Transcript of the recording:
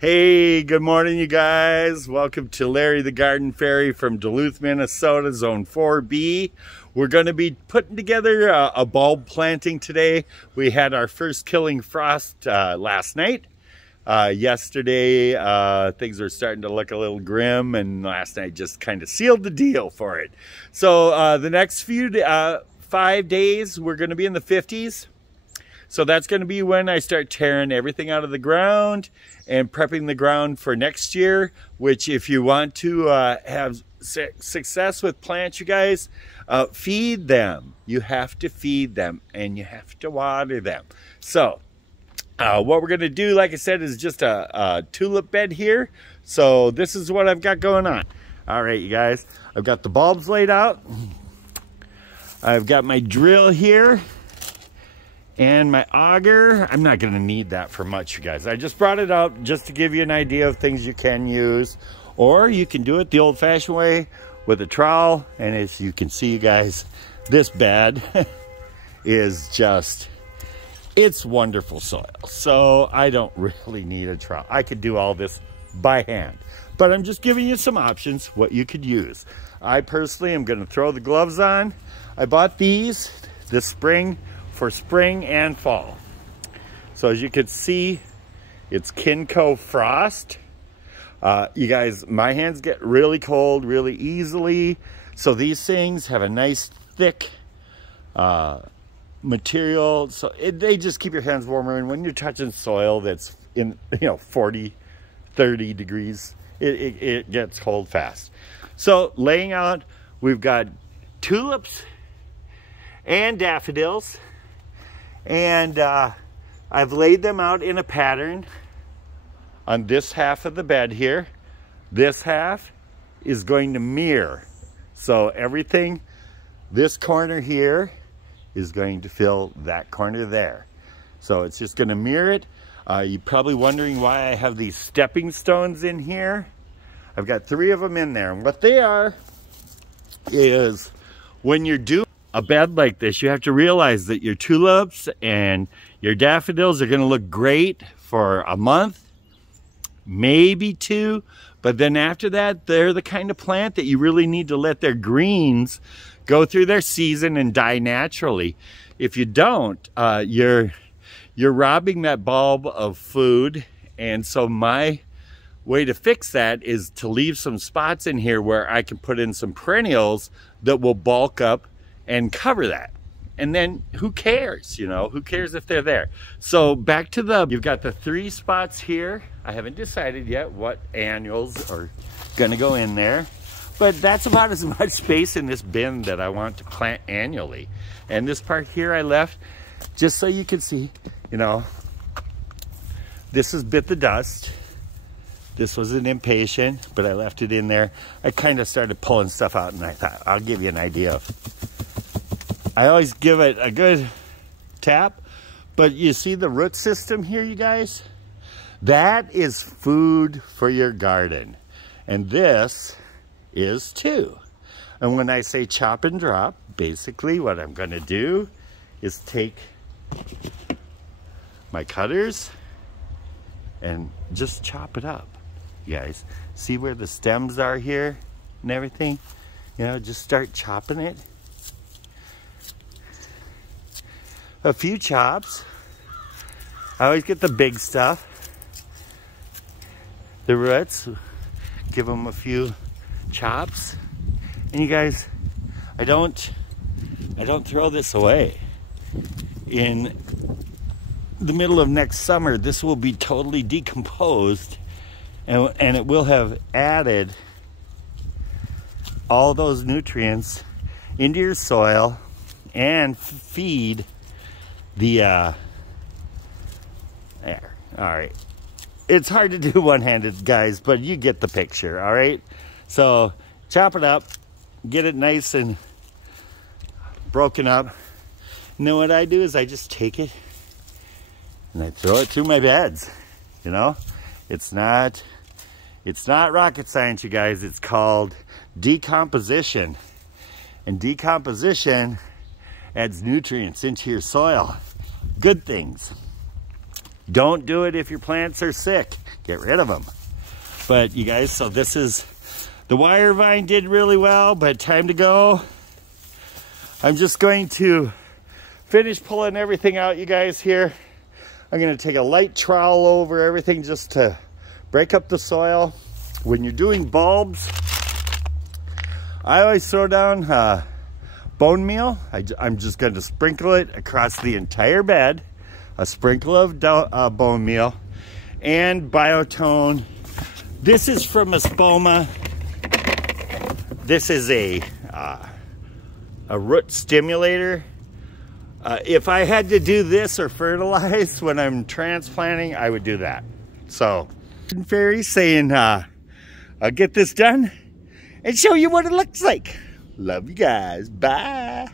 Hey, good morning, you guys. Welcome to Larry the Garden Fairy from Duluth, Minnesota, Zone 4B. We're going to be putting together a bulb planting today. We had our first killing frost last night. Yesterday, things were starting to look a little grim, and last night just kind of sealed the deal for it. So the next 5 days, we're going to be in the 50s. So that's going to be when I start tearing everything out of the ground and prepping the ground for next year, which if you want to have success with plants, you guys, feed them. You have to feed them and you have to water them. So what we're going to do, like I said, is just a tulip bed here. So this is what I've got going on. All right, you guys, I've got the bulbs laid out. I've got my drill here. And my auger, I'm not going to need that for much, you guys. I just brought it up just to give you an idea of things you can use. Or you can do it the old-fashioned way with a trowel. And as you can see, you guys, this bed is just, it's wonderful soil. So I don't really need a trowel. I could do all this by hand. But I'm just giving you some options, what you could use. I personally am going to throw the gloves on. I bought these this spring, for spring and fall. So as you can see, it's Kinco Frost. You guys, my hands get really cold really easily. So these things have a nice thick material. So they just keep your hands warmer. And when you're touching soil that's in 40, 30 degrees, it gets cold fast. So laying out, we've got tulips and daffodils. And I've laid them out in a pattern on this half of the bed here. This half is going to mirror. So everything, this corner here is going to fill that corner there. So it's just going to mirror it. You're probably wondering why I have these stepping stones in here. I've got 3 of them in there. And what they are is when you're doing a bed like this, you have to realize that your tulips and your daffodils are going to look great for a month, maybe 2, but then after that, they're the kind of plant that you really need to let their greens go through their season and die naturally. If you don't, you're robbing that bulb of food. And so my way to fix that is to leave some spots in here where I can put in some perennials that will bulk up and cover that. And then who cares, who cares if they're there? So back to you've got the 3 spots here. I haven't decided yet what annuals are gonna go in there, but that's about as much space in this bin that I want to plant annually. And this part here I left just so you can see, this has bit the dust. This was an impatient, but I left it in there. I kind of started pulling stuff out and I thought, I'll give you an idea of, I always give it a good tap, but you see the root system here, you guys? That is food for your garden. And this is too. And when I say chop and drop, basically what I'm gonna do is take my cutters and just chop it up. You guys, see where the stems are here and everything? Just start chopping it. A few chops. I always get the big stuff. The roots, give them a few chops. And you guys, I don't throw this away. In the middle of next summer, this will be totally decomposed and it will have added all those nutrients into your soil and feed the there. All right, it's hard to do one-handed, guys, but you get the picture. All right, so chop it up, get it nice and broken up. And then what I do is I just take it and I throw it through my beds. It's not rocket science, you guys. It's called decomposition, and decomposition adds nutrients into your soil. Good things. Don't do it if your plants are sick. get rid of them. But you guys, so this is, the wire vine did really well, but time to go. I'm just going to finish pulling everything out, you guys, here. I'm gonna take a light trowel over everything just to break up the soil. When you're doing bulbs, I always throw down bone meal. I'm just going to sprinkle it across the entire bed. A sprinkle of bone meal and Biotone. This is from Espoma. This is a root stimulator. If I had to do this or fertilize when I'm transplanting, I would do that. So, Fairy saying, I'll get this done and show you what it looks like. Love you guys. Bye.